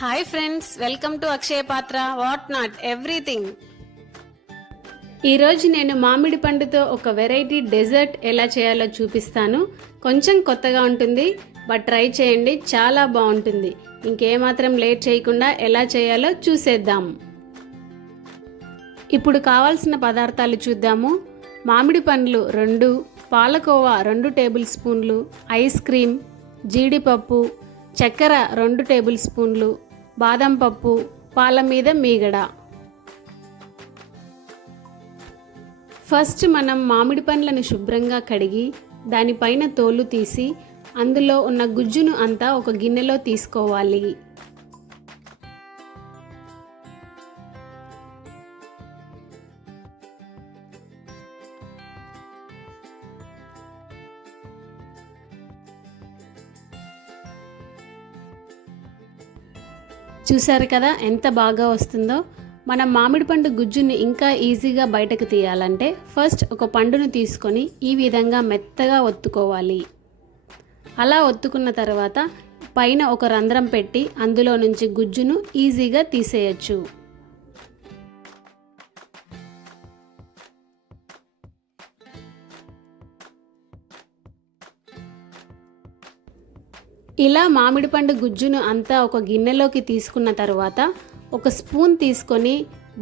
Hi friends, welcome to అక్షయ పాత్ర what not everything. ఈరోజు నేను మామిడి పండుతో ఒక వెరైటీ డెజర్ట్ ఎలా చేయాలో చూపిస్తాను. కొంచెం కొత్తగా ఉంటుంది, బట్ ట్రై చేయండి, చాలా బాగుంటుంది. ఇంకేమాత్రం లేట్ చేయకుండా ఎలా చేయాలో చూసేద్దాం. ఇప్పుడు కావాల్సిన పదార్థాలు చూద్దాము. మామిడి పండ్లు 2, పాలకోవా 2 టేబుల్ స్పూన్లు, ఐస్ క్రీమ్, జీడిపప్పు, చక్కెర 2 టేబుల్ స్పూన్లు, బాదం పప్పు, పాల మీద మీగడ. ఫస్ట్ మనం మామిడి పండ్లను శుభ్రంగా కడిగి దానిపైన తోలు తీసి అందులో ఉన్న గుజ్జును అంతా ఒక గిన్నెలో తీసుకోవాలి. చూసారు కదా ఎంత బాగా వస్తుందో. మనం మామిడి పండు గుజ్జుని ఇంకా ఈజీగా బయటకు తీయాలంటే ఫస్ట్ ఒక పండును తీసుకొని ఈ విధంగా మెత్తగా ఒత్తుకోవాలి. అలా ఒత్తుకున్న తర్వాత పైన ఒక రంధ్రం పెట్టి అందులో నుంచి గుజ్జును ఈజీగా తీసేయచ్చు. ఇలా మామిడి పండు గుజ్జును అంతా ఒక గిన్నెలోకి తీసుకున్న తర్వాత ఒక స్పూన్ తీసుకొని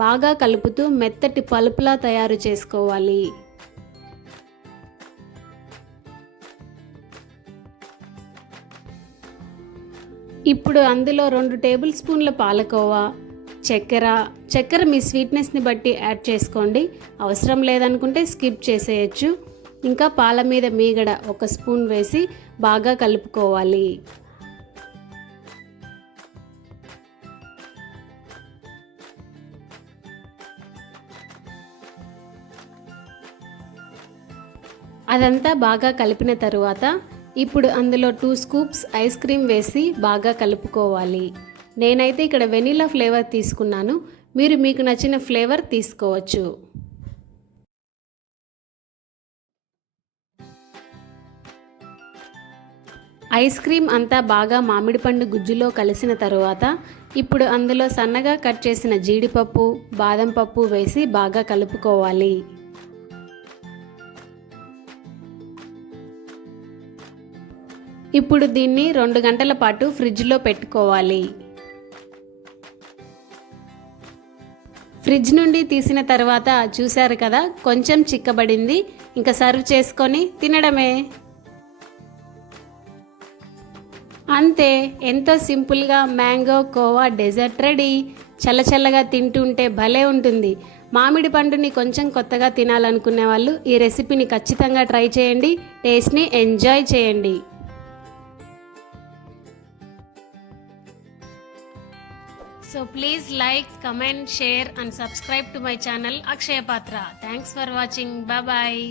బాగా కలుపుతూ మెత్తటి పలుపులా తయారు చేసుకోవాలి. ఇప్పుడు అందులో 2 టేబుల్ స్పూన్ల పాలకోవా, చక్కెర మీ స్వీట్నెస్ని బట్టి యాడ్ చేసుకోండి, అవసరం లేదనుకుంటే స్కిప్ చేసేయచ్చు. ఇంకా పాల మీద మీగడ 1 స్పూన్ వేసి బాగా కలుపుకోవాలి. అదంతా బాగా కలిపిన తరువాత ఇప్పుడు అందులో 2 స్కూప్స్ ఐస్ క్రీమ్ వేసి బాగా కలుపుకోవాలి. నేనైతే ఇక్కడ వెనిలా ఫ్లేవర్ తీసుకున్నాను, మీరు మీకు నచ్చిన ఫ్లేవర్ తీసుకోవచ్చు. ఐస్ క్రీమ్ అంతా బాగా మామిడి పండు గుజ్జులో కలిసిన తరువాత ఇప్పుడు అందులో సన్నగా కట్ చేసిన జీడిపప్పు, బాదం పప్పు వేసి బాగా కలుపుకోవాలి. ఇప్పుడు దీన్ని 2 గంటల పాటు ఫ్రిడ్జ్లో పెట్టుకోవాలి. ఫ్రిడ్జ్ నుండి తీసిన తర్వాత చూశారు కదా కొంచెం చిక్కబడింది. ఇంకా సర్వ్ చేసుకొని తినడమే. అంతే, ఎంతో సింపుల్గా మ్యాంగో కోవా డెజర్ట్ రెడీ. చల్లచల్లగా తింటుంటే భలే ఉంటుంది. మామిడి పండుని కొంచెం కొత్తగా తినాలనుకునే వాళ్ళు ఈ రెసిపీని ఖచ్చితంగా ట్రై చేయండి, టేస్ట్ని ఎంజాయ్ చేయండి. So please like, comment, share and subscribe to my channel Akshaya Patra. Thanks for watching. Bye bye.